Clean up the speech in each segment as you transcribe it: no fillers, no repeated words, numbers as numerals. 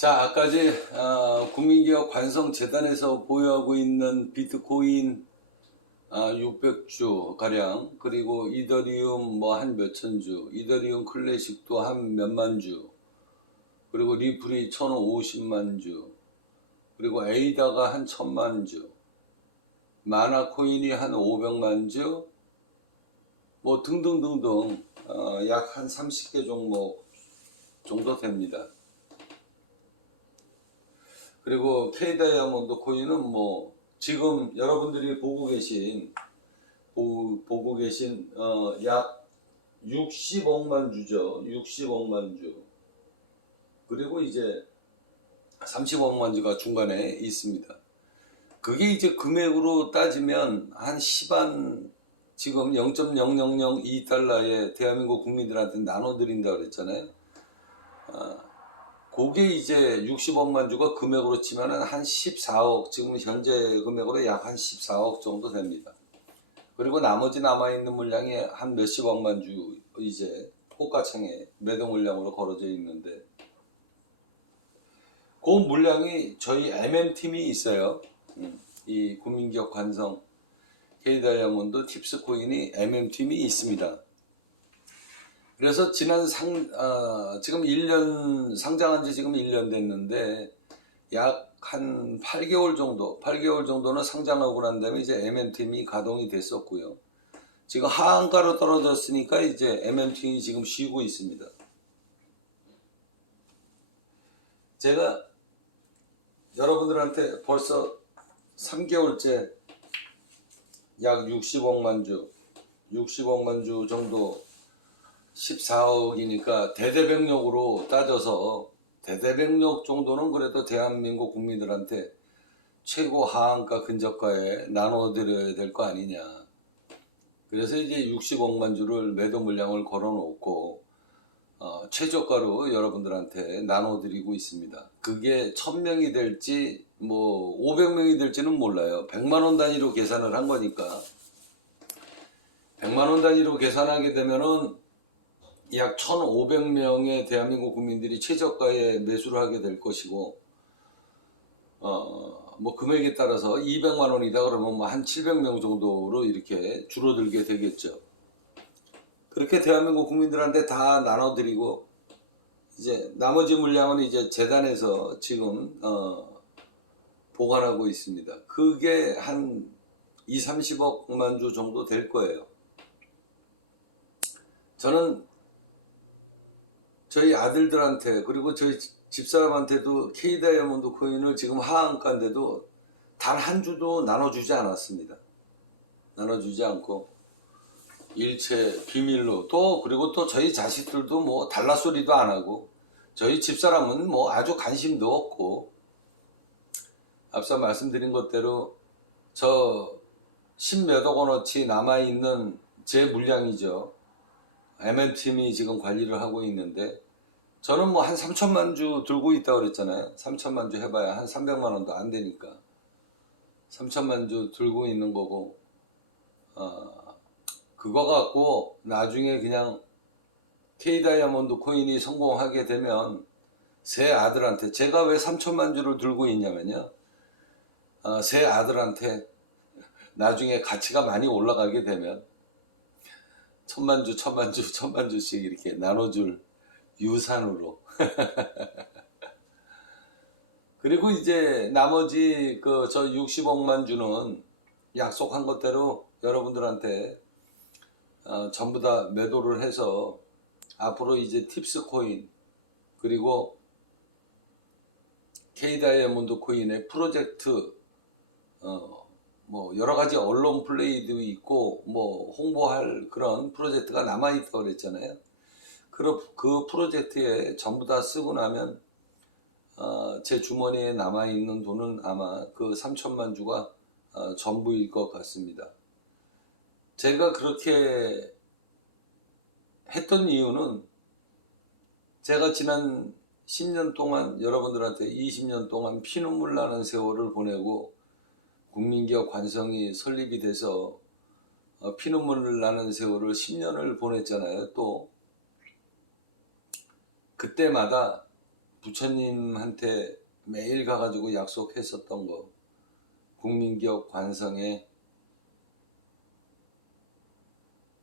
자, 아까지 국민기업 관성재단에서 보유하고 있는 비트코인 600주 가량, 그리고 이더리움 뭐 한 몇천 주, 이더리움 클래식도 한 몇만 주, 그리고 리플이 1050만 주, 그리고 에이다가 한 1000만 주, 마나코인이 한 500만 주, 뭐 등등등등 약 한 30개 종목 정도 됩니다. 그리고 K다이아몬드 코인은 뭐 지금 여러분들이 보고 계신 약 60억만 주죠. 60억만 주. 그리고 이제 30억만 주가 중간에 있습니다. 그게 이제 금액으로 따지면 한 10안, 지금 0.0002달러에 대한민국 국민들한테 나눠드린다고 그랬잖아요. 그게 이제 60억만 주가 금액으로 치면은 한 14억, 지금 현재 금액으로 약 한 14억 정도 됩니다. 그리고 나머지 남아있는 물량이 한 몇십억만 주 이제 호가창에 매도 물량으로 걸어져 있는데, 그 물량이 저희 MM팀이 있어요. 이 국민기업 관성 K다이아몬드 팁스코인이 MM팀이 있습니다. 그래서 지금 1년, 상장한 지 지금 1년 됐는데, 약 한 8개월 정도는 상장하고 난 다음에 이제 MM팀이 가동이 됐었고요. 지금 하한가로 떨어졌으니까 이제 MM팀이 지금 쉬고 있습니다. 제가 여러분들한테 벌써 3개월째 약 60억만 주 정도, 14억이니까 대대백력으로 따져서 대대백력 정도는 그래도 대한민국 국민들한테 최고 하한가 근저가에 나눠드려야 될 거 아니냐. 그래서 이제 60억만 주를 매도 물량을 걸어놓고 최저가로 여러분들한테 나눠드리고 있습니다. 그게 1000명이 될지 뭐 500명이 될지는 몰라요. 100만원 단위로 계산을 한 거니까 100만원 단위로 계산하게 되면은 약 1500명의 대한민국 국민들이 최저가에 매수를 하게 될 것이고, 뭐 금액에 따라서 200만 원이다 그러면 뭐 한 700명 정도로 이렇게 줄어들게 되겠죠. 그렇게 대한민국 국민들한테 다 나눠드리고, 이제 나머지 물량은 이제 재단에서 지금 보관하고 있습니다. 그게 한 2, 30억만 주 정도 될 거예요. 저는 저희 아들들한테, 그리고 저희 집사람한테도 K다이아몬드 코인을 지금 하한가인데도 단 한 주도 나눠주지 않았습니다. 나눠주지 않고 일체 비밀로, 그리고 또 저희 자식들도 뭐 달라 소리도 안 하고, 저희 집사람은 뭐 아주 관심도 없고, 앞서 말씀드린 것대로 저 10몇억 원어치 남아있는 제 물량이죠. MM팀이 지금 관리를 하고 있는데, 저는 뭐 한 3천만 주 들고 있다고 그랬잖아요. 3천만 주 해봐야 한 300만 원도 안 되니까 3천만 주 들고 있는 거고, 그거 갖고 나중에 그냥 K다이아몬드 코인이 성공하게 되면 새 아들한테, 제가 왜 3천만 주를 들고 있냐면요, 새 아들한테 나중에 가치가 많이 올라가게 되면 1000만 주씩 이렇게 나눠줄 유산으로. 그리고 이제 나머지 저 60억만 주는 약속한 것대로 여러분들한테 전부 다 매도를 해서 앞으로 이제 팁스 코인, 그리고 K다이아몬드 코인의 프로젝트, 뭐 여러 가지 언론 플레이도 있고 뭐 홍보할 그런 프로젝트가 남아있다고 그랬잖아요. 그 프로젝트에 전부 다 쓰고 나면 제 주머니에 남아있는 돈은 아마 그 3천만 주가 전부일 것 같습니다. 제가 그렇게 했던 이유는, 제가 지난 10년 동안 여러분들한테 20년 동안 피눈물 나는 세월을 보내고 국민기업 관성이 설립이 돼서 피눈물 나는 세월을 10년을 보냈잖아요. 또 그때마다 부처님한테 매일 가가지고 약속했었던 거, 국민기업 관성에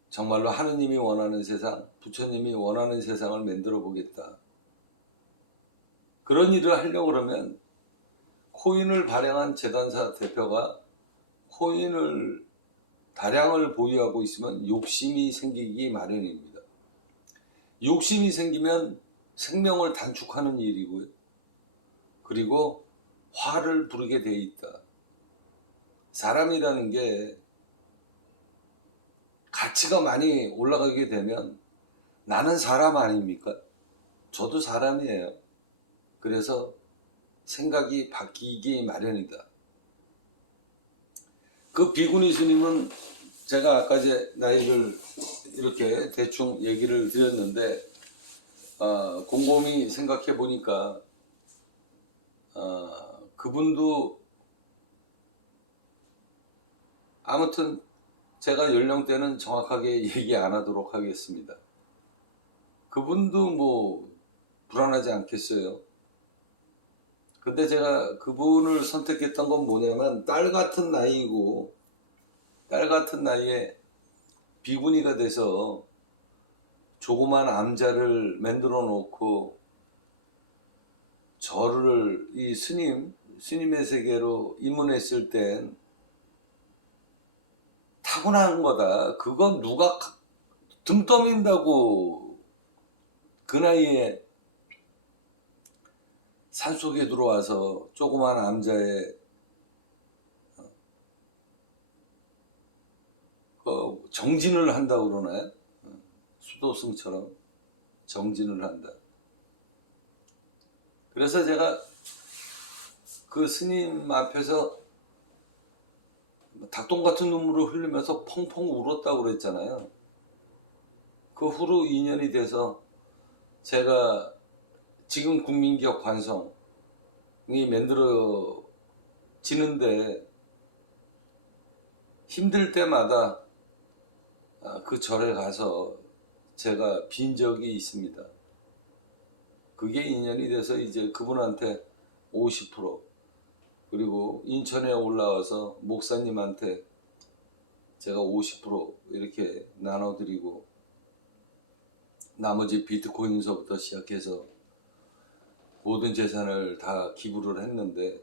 정말로 하느님이 원하는 세상, 부처님이 원하는 세상을 만들어 보겠다. 그런 일을 하려고 그러면 코인을 발행한 재단사 대표가 코인을 다량을 보유하고 있으면 욕심이 생기기 마련입니다. 욕심이 생기면 생명을 단축하는 일이고요. 그리고 화를 부르게 돼 있다. 사람이라는 게 가치가 많이 올라가게 되면 나는 사람 아닙니까? 저도 사람이에요. 그래서 생각이 바뀌기 마련이다. 그 비구니 스님은 제가 아까 제 나이를 이렇게 대충 얘기를 드렸는데 곰곰이 생각해 보니까 그분도 아무튼 제가 연령대는 정확하게 얘기 안 하도록 하겠습니다. 그분도 뭐 불안하지 않겠어요. 근데 제가 그분을 선택했던 건 뭐냐면 딸 같은 나이고 딸 같은 나이에 비구니가 돼서 조그만 암자를 만들어 놓고 저를 이 스님의 세계로 입문했을 땐 타고난 거다. 그건 누가 등 떠민다고 그 나이에 산속에 들어와서 조그만 암자에 정진을 한다고 그러나요? 수도승처럼 정진을 한다. 그래서 제가 그 스님 앞에서 닭똥 같은 눈물을 흘리면서 펑펑 울었다고 그랬잖아요. 그 후로 인연이 돼서 제가 지금 국민기업 관성이 만들어지는데 힘들 때마다 그 절에 가서 제가 빈 적이 있습니다. 그게 인연이 돼서 이제 그분한테 50% 그리고 인천에 올라와서 목사님한테 제가 50% 이렇게 나눠드리고 나머지 비트코인서부터 시작해서 모든 재산을 다 기부를 했는데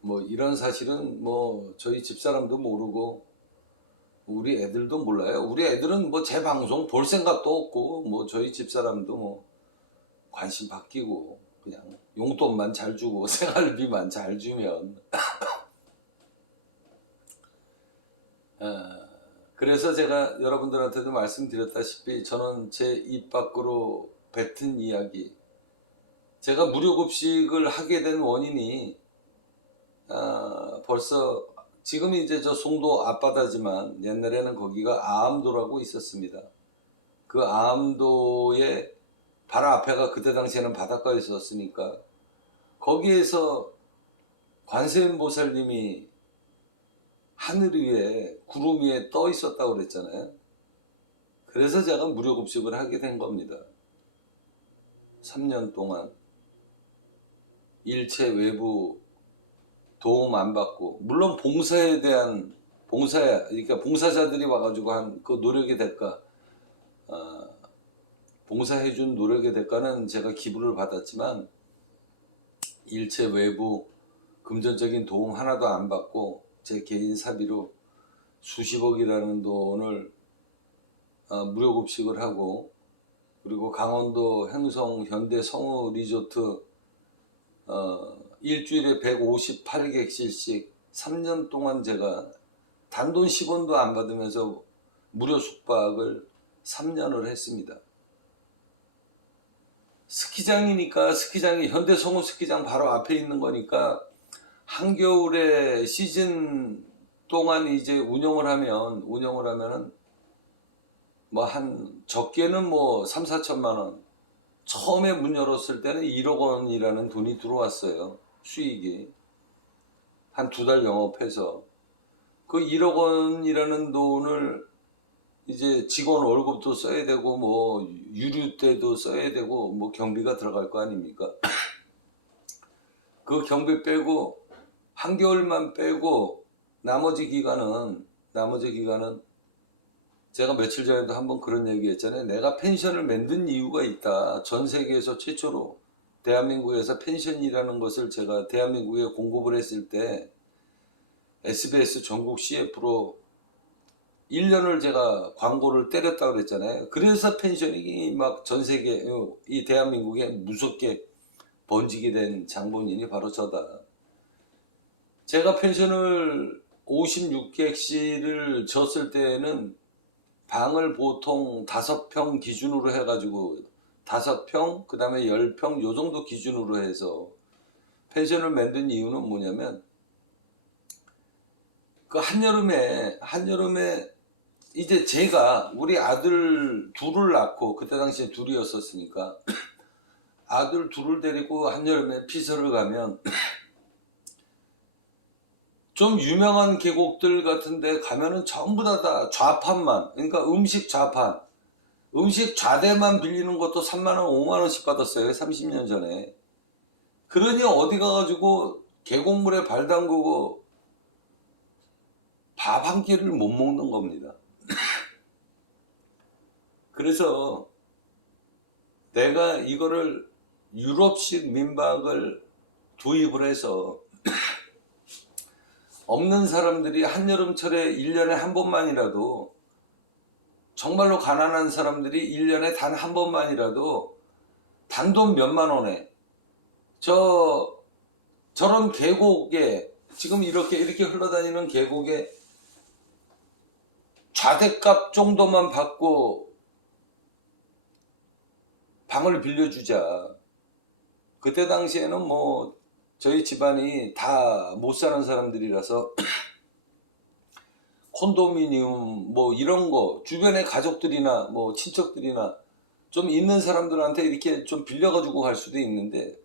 뭐 이런 사실은 뭐 저희 집사람도 모르고 우리 애들도 몰라요. 우리 애들은 뭐 제 방송 볼 생각도 없고 뭐 저희 집사람도 뭐 관심 바뀌고 그냥 용돈만 잘 주고 생활비만 잘 주면 그래서 제가 여러분들한테도 말씀드렸다시피 저는 제 입 밖으로 뱉은 이야기 제가 무료급식을 하게 된 원인이 벌써 지금 이제 저 송도 앞바다지만 옛날에는 거기가 아암도라고 있었습니다. 그 아암도의 바로 앞에가 그때 당시에는 바닷가에 있었으니까 거기에서 관세음보살님이 하늘 위에 구름 위에 떠 있었다고 그랬잖아요. 그래서 제가 무료급식을 하게 된 겁니다. 3년 동안 일체 외부 도움 안 받고 물론 봉사에 대한 그러니까 봉사자들이 와가지고 한 그 노력의 대가 봉사해준 노력의 대가는 제가 기부를 받았지만 일체 외부 금전적인 도움 하나도 안 받고 제 개인 사비로 수십억이라는 돈을 무료급식을 하고 그리고 강원도 행성 현대 성우 리조트 일주일에 158객실씩 3년 동안 제가 단돈 10원도 안 받으면서 무료 숙박을 3년을 했습니다. 스키장이니까 스키장이 현대 성우 스키장 바로 앞에 있는 거니까 한겨울에 시즌 동안 이제 운영을 하면은 뭐 한 적게는 뭐 3, 4천만 원 처음에 문 열었을 때는 1억 원이라는 돈이 들어왔어요. 수익이 한 2달 영업해서 그 1억 원이라는 돈을 이제 직원 월급도 써야 되고 뭐 유류 때도 써야 되고 뭐 경비가 들어갈 거 아닙니까? 그 경비 빼고 한겨울만 빼고 나머지 기간은 제가 며칠 전에도 한번 그런 얘기 했잖아요. 내가 펜션을 만든 이유가 있다. 전 세계에서 최초로 대한민국에서 펜션이라는 것을 제가 대한민국에 공급을 했을 때 SBS 전국 CF로 1년을 제가 광고를 때렸다고 그랬잖아요. 그래서 펜션이 막 전 세계 이 대한민국에 무섭게 번지게 된 장본인이 바로 저다. 제가 펜션을 56객실을 졌을 때에는 방을 보통 5평 기준으로 해가지고 5평 그 다음에 10평 요 정도 기준으로 해서 펜션을 만든 이유는 뭐냐면 그 한여름에 이제 제가 우리 아들 둘을 낳고 그때 당시에 둘이었었으니까 아들 둘을 데리고 한여름에 피서를 가면 좀 유명한 계곡들 같은데 가면은 전부 다 좌판만, 그러니까 음식 좌판, 음식 좌대만 빌리는 것도 3만원 5만원씩 받았어요. 30년 전에. 그러니 어디 가가지고 계곡물에 발 담그고 밥 한 끼를 못 먹는 겁니다. 그래서 내가 이거를 유럽식 민박을 도입을 해서 없는 사람들이 한여름철에 1년에 한 번만이라도, 정말로 가난한 사람들이 1년에 단 한 번만이라도 단돈 몇만 원에 저런 계곡에, 지금 이렇게 흘러다니는 계곡에 좌대값 정도만 받고 방을 빌려주자. 그때 당시에는 뭐 저희 집안이 다 못 사는 사람들이라서 콘도미니움 뭐 이런 거 주변의 가족들이나 뭐 친척들이나 좀 있는 사람들한테 이렇게 좀 빌려가지고 갈 수도 있는데,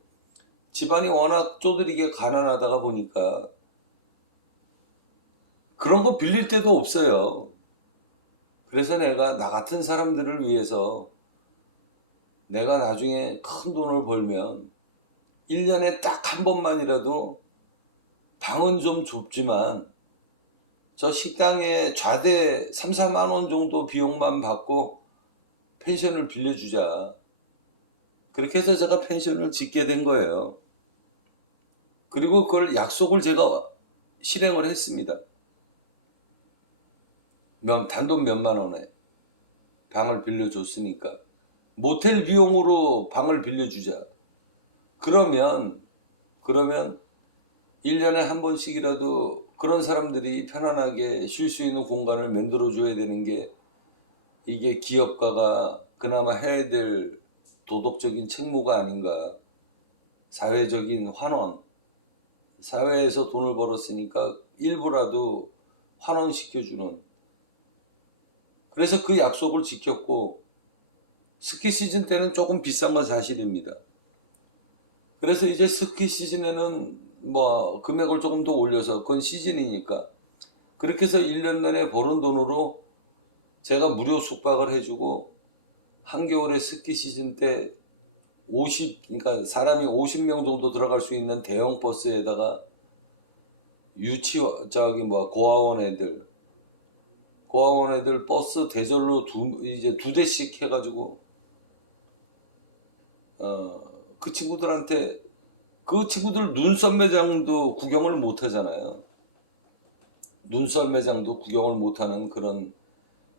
집안이 워낙 쪼드리게 가난하다가 보니까 그런 거 빌릴 데도 없어요. 그래서 내가 나 같은 사람들을 위해서 내가 나중에 큰 돈을 벌면 1년에 딱 한 번만이라도 방은 좀 좁지만 저 식당에 좌대 3, 4만 원 정도 비용만 받고 펜션을 빌려주자. 그렇게 해서 제가 펜션을 짓게 된 거예요. 그리고 그걸 약속을 제가 실행을 했습니다. 단돈 몇만 원에 방을 빌려줬으니까 모텔 비용으로 방을 빌려주자. 그러면 1년에 한 번씩이라도 그런 사람들이 편안하게 쉴 수 있는 공간을 만들어 줘야 되는 게, 이게 기업가가 그나마 해야 될 도덕적인 책무가 아닌가. 사회적인 환원, 사회에서 돈을 벌었으니까 일부라도 환원시켜주는. 그래서 그 약속을 지켰고, 스키 시즌 때는 조금 비싼 건 사실입니다. 그래서 이제 스키 시즌에는 뭐 금액을 조금 더 올려서, 그건 시즌이니까 그렇게 해서 1년 내내 버는 돈으로 제가 무료 숙박을 해주고, 한겨울에 스키 시즌 때 그러니까 사람이 50명 정도 들어갈 수 있는 대형 버스에다가 고아원 애들 버스 대절로 이제 2대씩 해가지고 그 친구들 눈썰 매장도 구경을 못 하잖아요. 눈썰 매장도 구경을 못 하는 그런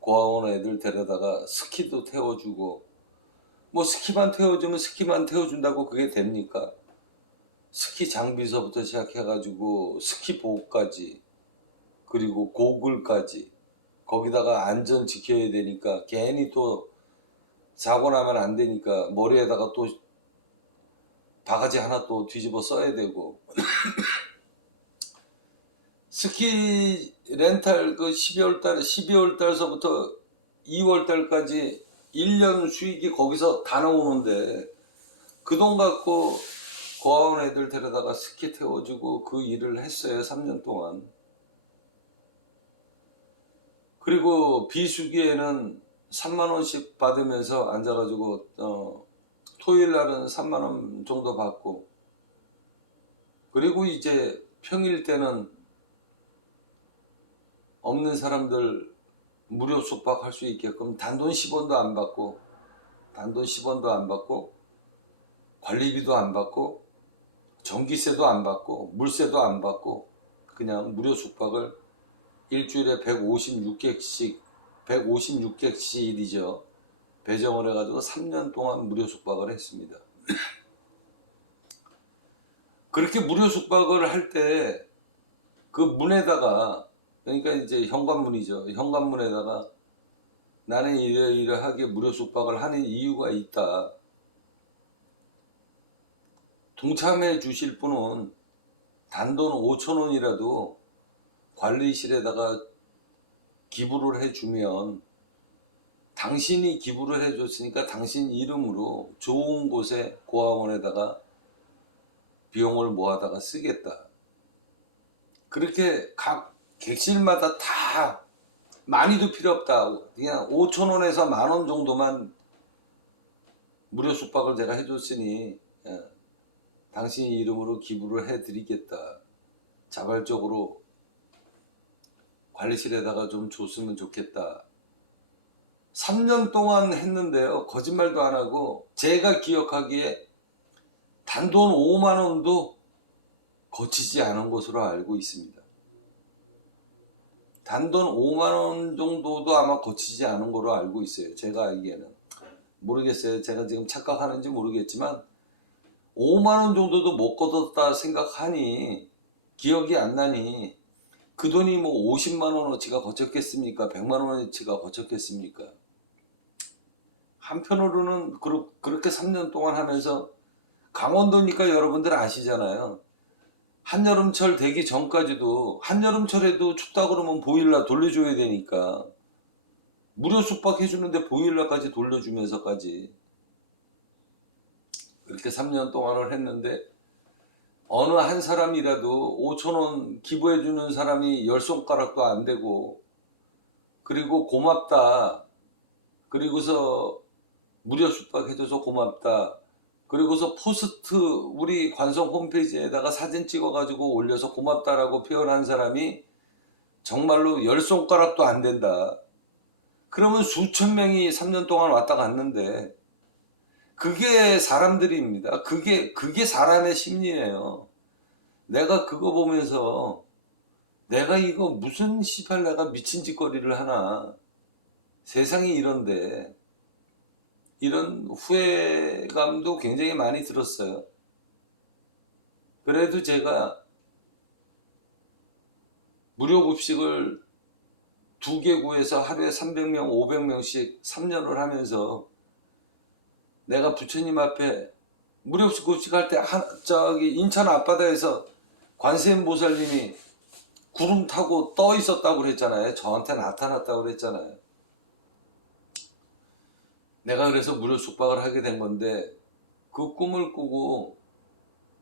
고아원 애들 데려다가 스키도 태워주고, 뭐 스키만 태워주면 스키만 태워준다고 그게 됩니까? 스키 장비서부터 시작해가지고 스키 복까지, 그리고 고글까지, 거기다가 안전 지켜야 되니까 괜히 또 사고 나면 안 되니까 머리에다가 또 바가지 하나 또 뒤집어 써야 되고 스키 렌탈 그 12월 달서부터 2월 달까지 1년 수익이 거기서 다 나오는데, 그 돈 갖고 고아원 애들 데려다가 스키 태워주고 그 일을 했어요. 3년 동안. 그리고 비수기에는 3만 원씩 받으면서 앉아가지고 토요일 날은 3만 원 정도 받고, 그리고 이제 평일 때는 없는 사람들 무료 숙박할 수 있게끔 단돈 10원도 안 받고, 관리비도 안 받고, 전기세도 안 받고, 물세도 안 받고, 그냥 무료 숙박을 일주일에 156객씩이죠. 배정을 해가지고 3년 동안 무료 숙박을 했습니다. 그렇게 무료 숙박을 할 때 그 문에다가, 그러니까 이제 현관문이죠. 현관문에다가 나는 이러이러하게 무료 숙박을 하는 이유가 있다. 동참해 주실 분은 단돈 5,000원이라도 관리실에다가 기부를 해주면, 당신이 기부를 해줬으니까 당신 이름으로 좋은 곳에 고아원에다가 비용을 모아다가 쓰겠다. 그렇게 각 객실마다 다 많이도 필요 없다. 그냥 5,000원에서 10,000원 정도만 무료 숙박을 제가 해줬으니 당신 이름으로 기부를 해드리겠다. 자발적으로 관리실에다가 좀 줬으면 좋겠다. 3년 동안 했는데요. 거짓말도 안 하고 제가 기억하기에 단돈 5만 원도 거치지 않은 것으로 알고 있습니다. 단돈 5만 원 정도도 아마 거치지 않은 거로 알고 있어요. 제가 알기에는. 모르겠어요. 제가 지금 착각하는지 모르겠지만 5만 원 정도도 못 걷었다 생각하니 기억이 안 나니, 그 돈이 뭐 50만 원어치가 거쳤겠습니까? 100만 원어치가 거쳤겠습니까? 한편으로는 그렇게 3년 동안 하면서, 강원도니까 여러분들 아시잖아요. 한여름철 되기 전까지도, 한여름철에도 춥다 그러면 보일러 돌려줘야 되니까 무료 숙박해주는데 보일러까지 돌려주면서까지 그렇게 3년 동안을 했는데, 어느 한 사람이라도 5,000원 기부해주는 사람이 10손가락도 안 되고, 그리고 고맙다, 그리고서 무료 숙박해줘서 고맙다, 그리고서 포스트 우리 관성 홈페이지에다가 사진 찍어가지고 올려서 고맙다라고 표현한 사람이 정말로 10손가락도 안 된다. 그러면 수천 명이 3년 동안 왔다 갔는데, 그게 사람들입니다. 그게 사람의 심리예요. 내가 그거 보면서 내가 이거 무슨 씨발 내가 미친 짓거리를 하나, 세상이 이런데, 이런 후회감도 굉장히 많이 들었어요. 그래도 제가 무료 급식을 2개 구에서 하루에 300명, 500명씩 3년을 하면서, 내가 부처님 앞에 무료 급식할 때 저기 인천 앞바다에서 관세음보살님이 구름 타고 떠 있었다고 그랬잖아요. 저한테 나타났다고 그랬잖아요. 내가 그래서 무료 숙박을 하게 된 건데, 그 꿈을 꾸고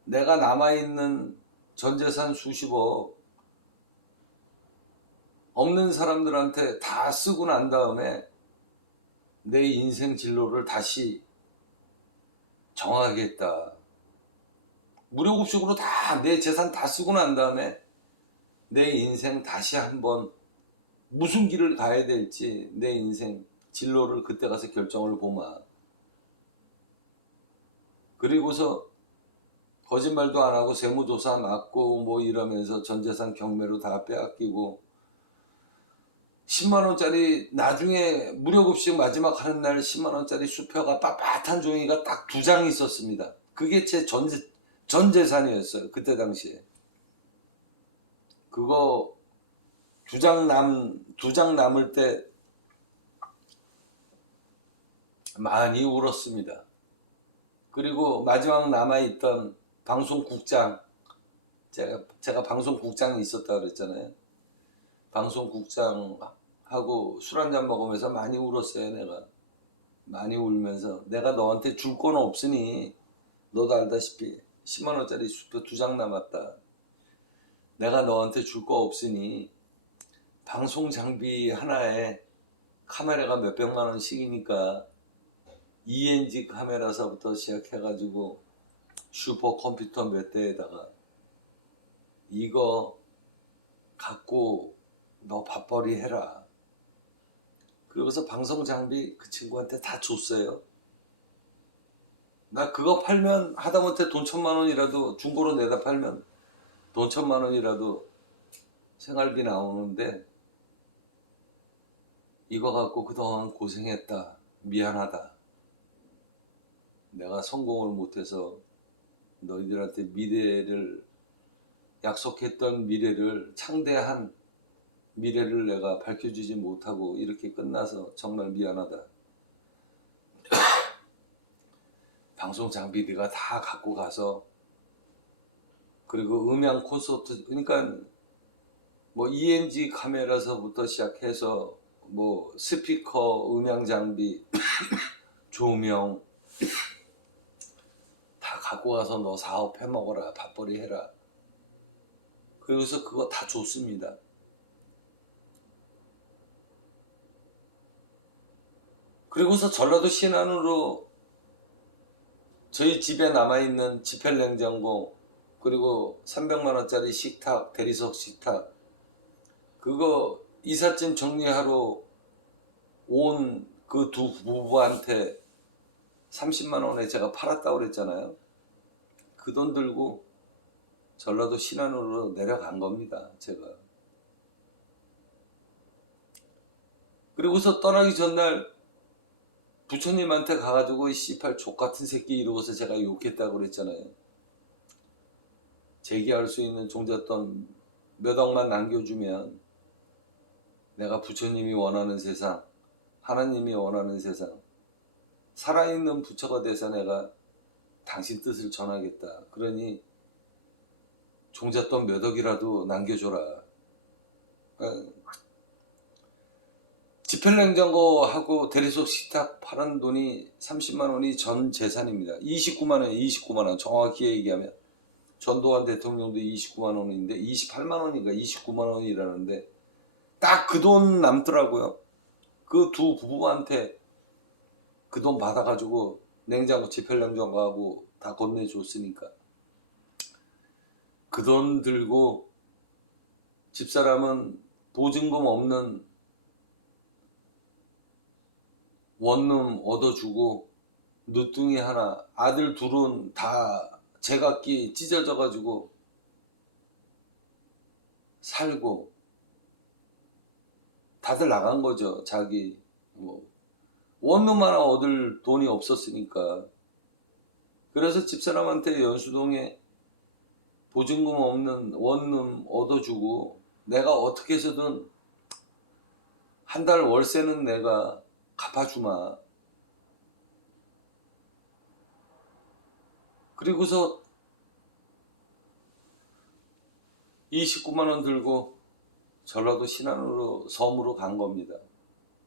내가 남아있는 전재산 수십억 없는 사람들한테 다 쓰고 난 다음에 내 인생 진로를 다시 정하겠다. 무료 급식으로 다 내 재산 다 쓰고 난 다음에 내 인생 다시 한번 무슨 길을 가야 될지 내 인생 진로를 그때 가서 결정을 보마. 그리고서 거짓말도 안 하고 세무조사 맞고 뭐 이러면서 전재산 경매로 다 빼앗기고, 10만원짜리 나중에 무료급식 마지막 하는 날 10만원짜리 수표가 빳빳한 종이가 딱 2장 있었습니다. 그게 제 전 재산이었어요. 그때 당시에. 그거 2장 남을 때 많이 울었습니다. 그리고 마지막 남아있던 방송국장, 제가 방송국장이 있었다 그랬잖아요. 방송국장하고 술 한잔 먹으면서 많이 울었어요. 내가 많이 울면서, 내가 너한테 줄 건 없으니, 너도 알다시피 10만원짜리 수표 2장 남았다. 내가 너한테 줄 거 없으니 방송 장비 하나에 카메라가 몇백만 원씩이니까 ENG 카메라서부터 시작해가지고 슈퍼컴퓨터 몇 대에다가 이거 갖고 너 밥벌이 해라. 그러고서 방송 장비 그 친구한테 다 줬어요. 나 그거 팔면 하다못해 돈 1,000만 원이라도 중고로 내다 팔면 돈 1,000만 원이라도 생활비 나오는데 이거 갖고 그동안 고생했다. 미안하다. 내가 성공을 못해서 너희들한테 미래를 약속했던 미래를 창대한 미래를 내가 밝혀주지 못하고 이렇게 끝나서 정말 미안하다. 방송 장비 네가 다 갖고 가서 그리고 음향 콘서트 그러니까 뭐 ENG 카메라서부터 시작해서 뭐 스피커 음향 장비 조명 다 갖고 가서 너 사업 해먹어라. 밥벌이 해라. 그래서 그거 다 줬습니다. 그리고서 전라도 신안으로 저희 집에 남아있는 지펠냉장고 그리고 300만원짜리 식탁 대리석 식탁 그거 이삿짐 정리하러 온 그 두 부부한테 30만원에 제가 팔았다고 그랬잖아요. 그 돈 들고 전라도 신안으로 내려간 겁니다. 제가. 그리고서 떠나기 전날 부처님한테 가가지고 씨팔 족같은 새끼 이러고서 제가 욕했다고 그랬잖아요. 재기할 수 있는 종잣돈 몇 억만 남겨주면 내가 부처님이 원하는 세상 하나님이 원하는 세상 살아있는 부처가 돼서 내가 당신 뜻을 전하겠다. 그러니 종잣돈 몇 억이라도 남겨줘라. 지펠냉장고하고 대리석 식탁 파는 돈이 30만원이 전 재산입니다. 29만원이에요. 29만원 정확히 얘기하면 전두환 대통령도 29만원인데 28만원인가 29만원이라는데 딱 그 돈 남더라고요. 그 두 부부한테 그 돈 받아가지고 냉장고 지펠냉장고하고 다 건네줬으니까 그 돈 들고 집사람은 보증금 없는 원룸 얻어주고 늦둥이 하나 아들 둘은 다 제각기 찢어져가지고 살고 다들 나간 거죠. 자기 뭐 원룸 하나 얻을 돈이 없었으니까. 그래서 집사람한테 연수동에 보증금 없는 원룸 얻어주고 내가 어떻게 해서든 한 달 월세는 내가 갚아주마. 그리고서 29만원 들고 전라도 신안으로 섬으로 간 겁니다.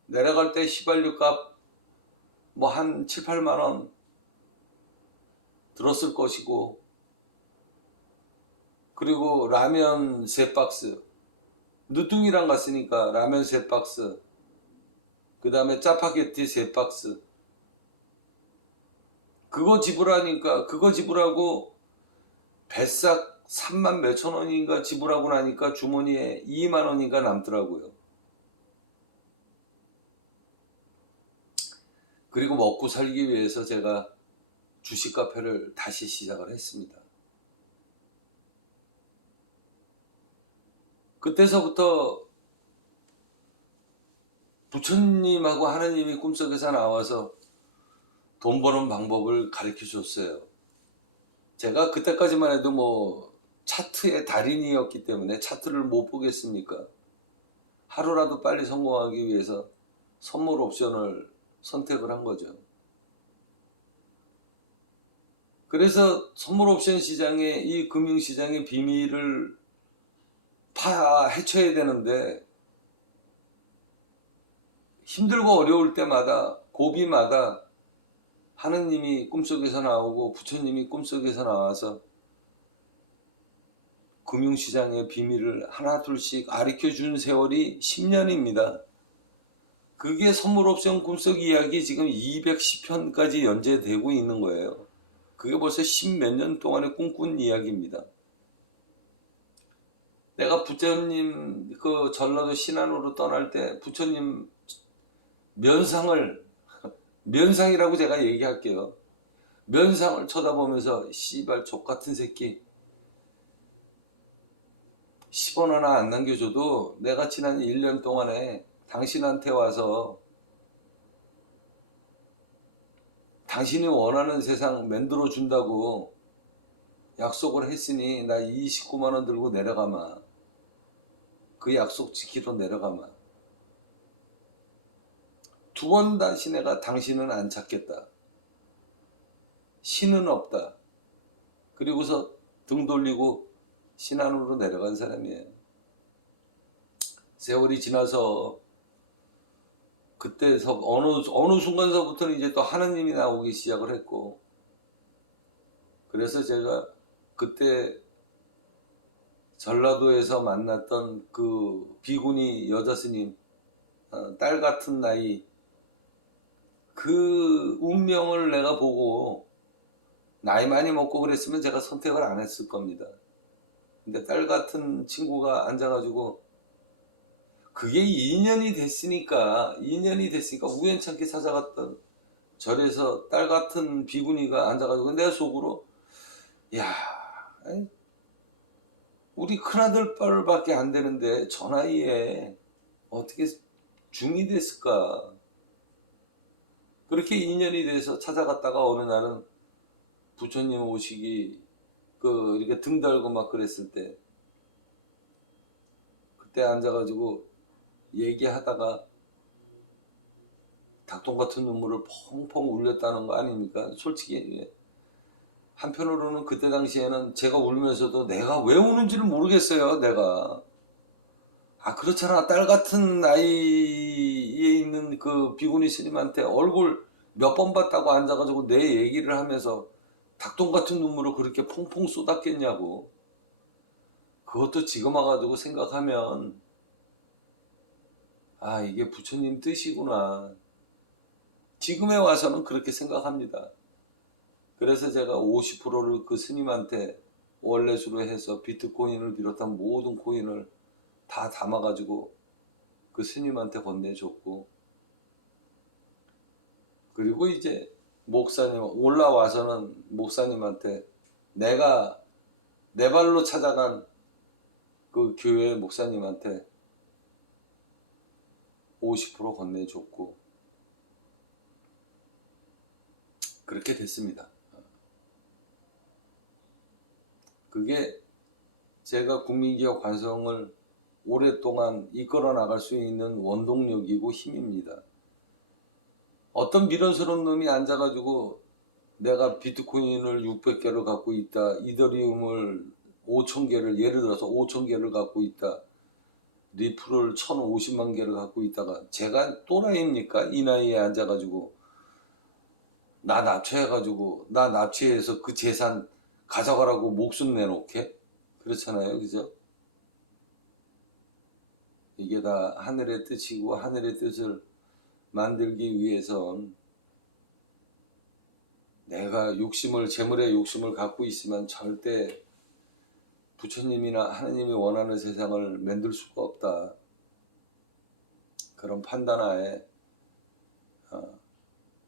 내려갈 때 휘발유값 뭐 한 7, 8만원 들었을 것이고 그리고 라면 3박스 늦둥이랑 갔으니까 라면 3박스 그 다음에 짜파게티 3박스 그거 지불하니까 그거 지불하고 뱃삭 3만 몇천 원인가 지불하고 나니까 주머니에 2만 원인가 남더라고요. 그리고 먹고 살기 위해서 제가 주식 카페를 다시 시작을 했습니다. 그때서부터 부처님하고 하나님이 꿈속에서 나와서 돈 버는 방법을 가르쳐 줬어요. 제가 그때까지만 해도 뭐 차트의 달인이었기 때문에 차트를 못 보겠습니까? 하루라도 빨리 성공하기 위해서 선물 옵션을 선택을 한 거죠. 그래서 선물 옵션 시장의 이 금융시장의 비밀을 헤쳐야 되는데 힘들고 어려울 때마다 고비마다 하느님이 꿈속에서 나오고 부처님이 꿈속에서 나와서 금융시장의 비밀을 하나 둘씩 가르쳐준 세월이 10년입니다. 그게 선물옵션 꿈속 이야기 지금 210편까지 연재되고 있는 거예요. 그게 벌써 10몇 년 동안의 꿈꾼 이야기입니다. 내가 부처님 그 전라도 신안으로 떠날 때 부처님 면상을 면상이라고 제가 얘기할게요. 면상을 쳐다보면서 씨발 족같은 새끼 10원 하나 안 남겨줘도 내가 지난 1년 동안에 당신한테 와서 당신이 원하는 세상 만들어 준다고 약속을 했으니 나 29만 원 들고 내려가마. 그 약속 지키러 내려가마. 두 번 다시 내가 당신은 안 찾겠다. 신은 없다. 그리고서 등 돌리고 신안으로 내려간 사람이에요. 세월이 지나서 그때서 어느 순간서부터는 이제 또 하느님이 나오기 시작을 했고, 그래서 제가 그때 전라도에서 만났던 그 비구니 여자 스님, 딸 같은 나이, 그 운명을 내가 보고 나이 많이 먹고 그랬으면 제가 선택을 안 했을 겁니다. 근데 딸 같은 친구가 앉아가지고 그게 2년이 됐으니까 우연찮게 찾아갔던 절에서 딸 같은 비구니가 앉아가지고 내 속으로 야, 우리 큰아들 뻘밖에 안 되는데 저 나이에 어떻게 중이 됐을까. 그렇게 2년이 돼서 찾아갔다가 어느 날은 부처님 오시기 이렇게 등 달고 막 그랬을 때 그때 앉아가지고 얘기하다가 닭똥 같은 눈물을 펑펑 울렸다는 거 아닙니까? 솔직히 한편으로는 그때 당시에는 제가 울면서도 내가 왜 우는지를 모르겠어요. 내가 그렇잖아. 딸 같은 나이에 있는 그 비구니 스님한테 얼굴 몇 번 봤다고 앉아가지고 내 얘기를 하면서 닭똥 같은 눈물을 그렇게 퐁퐁 쏟았겠냐고. 그것도 지금 와가지고 생각하면 이게 부처님 뜻이구나. 지금에 와서는 그렇게 생각합니다. 그래서 제가 50%를 그 스님한테 월렛으로 해서 비트코인을 비롯한 모든 코인을 다 담아가지고 그 스님한테 건네줬고, 그리고 이제 목사님 올라와서는 목사님한테 내가 내 발로 찾아간 그 교회 목사님한테 50% 건네줬고 그렇게 됐습니다. 그게 제가 국민기업 관성을 오랫동안 이끌어 나갈 수 있는 원동력이고 힘입니다. 어떤 미련스러운 놈이 앉아가지고 내가 비트코인을 600개를 갖고 있다, 이더리움을 5,000개를, 예를 들어서 5,000개를 갖고 있다, 리플을 1,050만 개를 갖고 있다가 제가 또라이입니까? 이 나이에 앉아가지고 나 납치해서 그 재산 가져가라고 목숨 내놓게? 그렇잖아요. 그죠? 이게 다 하늘의 뜻이고 하늘의 뜻을 만들기 위해선 내가 재물의 욕심을 갖고 있으면 절대 부처님이나 하느님이 원하는 세상을 만들 수가 없다. 그런 판단하에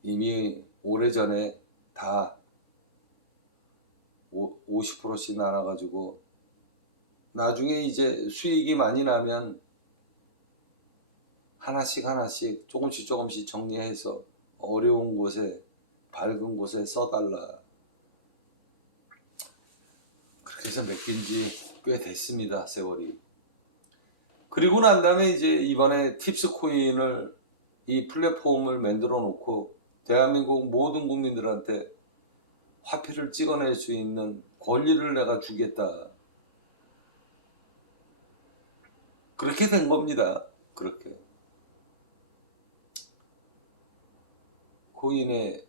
이미 오래전에 다 50%씩 나눠가지고 나중에 이제 수익이 많이 나면 하나씩 조금씩 정리해서 어려운 곳에 밝은 곳에 써달라. 그렇게 해서 맡긴 지 꽤 됐습니다. 세월이. 그리고 난 다음에 이제 이번에 팁스코인을 이 플랫폼을 만들어 놓고 대한민국 모든 국민들한테 화폐를 찍어낼 수 있는 권리를 내가 주겠다. 그렇게 된 겁니다. 그렇게. 코인의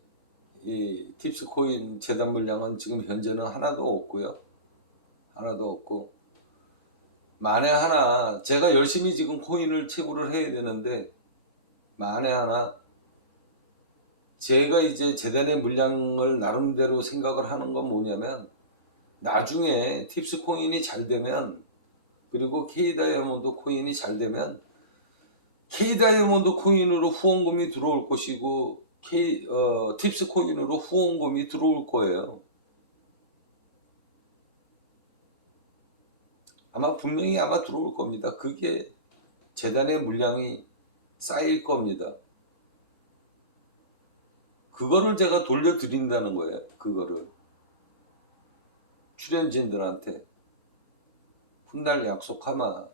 이 팁스코인 재단 물량은 지금 현재는 하나도 없고요. 하나도 없고, 만에 하나 제가 열심히 지금 코인을 채굴을 해야 되는데 만에 하나 제가 이제 재단의 물량을 나름대로 생각을 하는 건 뭐냐면 나중에 팁스코인이 잘 되면 그리고 K다이아몬드 코인이 잘 되면 K다이아몬드 코인으로 후원금이 들어올 것이고 팁스 코인으로 후원금이 들어올 거예요. 분명히 들어올 겁니다. 그게 재단의 물량이 쌓일 겁니다. 그거를 제가 돌려드린다는 거예요. 그거를 출연진들한테 훗날 약속하마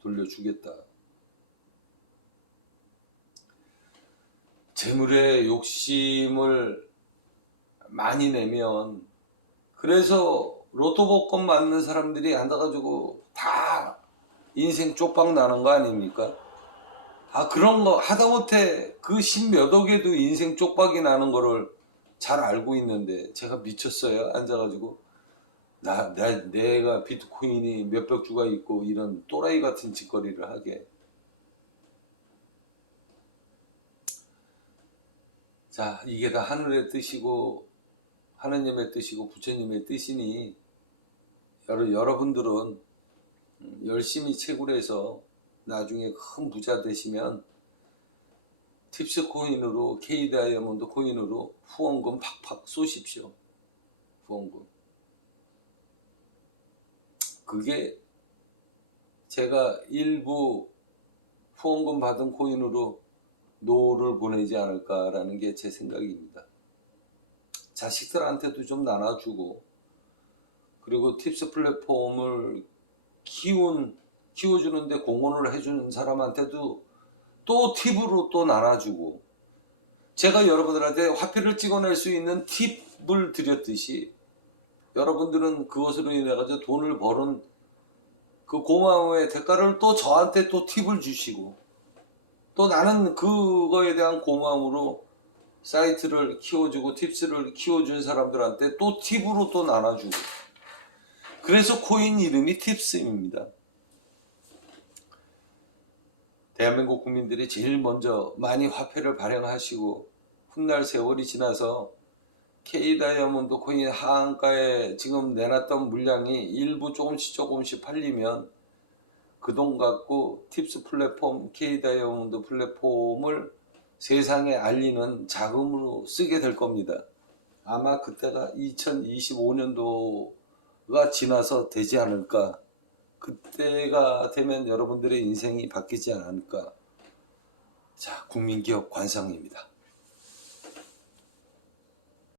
돌려주겠다. 재물에 욕심을 많이 내면, 그래서 로또 복권 맞는 사람들이 앉아가지고 다 인생 쪽박 나는 거 아닙니까? 그런 거 하다못해 그 십몇억에도 인생 쪽박이 나는 거를 잘 알고 있는데 제가 미쳤어요. 앉아가지고 내가 비트코인이 몇백 주가 있고 이런 또라이 같은 짓거리를 하게. 자, 이게 다 하늘의 뜻이고 하느님의 뜻이고 부처님의 뜻이니 여러분들은 열심히 채굴해서 나중에 큰 부자 되시면 팁스 코인으로 K다이아몬드 코인으로 후원금 팍팍 쏘십시오. 후원금. 그게 제가 일부 후원금 받은 코인으로 노를 보내지 않을까라는 게 제 생각입니다. 자식들한테도 좀 나눠주고, 그리고 팁스 플랫폼을 키워주는데 공헌을 해주는 사람한테도 또 팁으로 또 나눠주고, 제가 여러분들한테 화폐를 찍어낼 수 있는 팁을 드렸듯이 여러분들은 그것으로 인해 가지고 돈을 버는 그 고마움의 대가를 또 저한테 또 팁을 주시고, 또 나는 그거에 대한 고마움으로 사이트를 키워주고 팁스를 키워준 사람들한테 또 팁으로 또 나눠주고, 그래서 코인 이름이 팁스입니다. 대한민국 국민들이 제일 먼저 많이 화폐를 발행하시고 훗날 세월이 지나서 K다이아몬드 코인 하한가에 지금 내놨던 물량이 일부 조금씩 팔리면 그 돈 갖고 팁스 플랫폼, K다이아몬드 플랫폼을 세상에 알리는 자금으로 쓰게 될 겁니다. 아마 그때가 2025년도가 지나서 되지 않을까. 그때가 되면 여러분들의 인생이 바뀌지 않을까. 자, 국민기업 관상입니다.